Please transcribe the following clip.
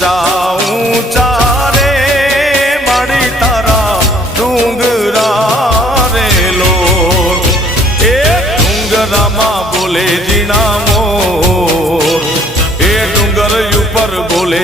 ઊંચા ઊંચા રે માડી તારા ડુંગરા રે લોર એ ડુંગરામાં બોલે જીણા મોર એ ડુંગર ઉપર બોલે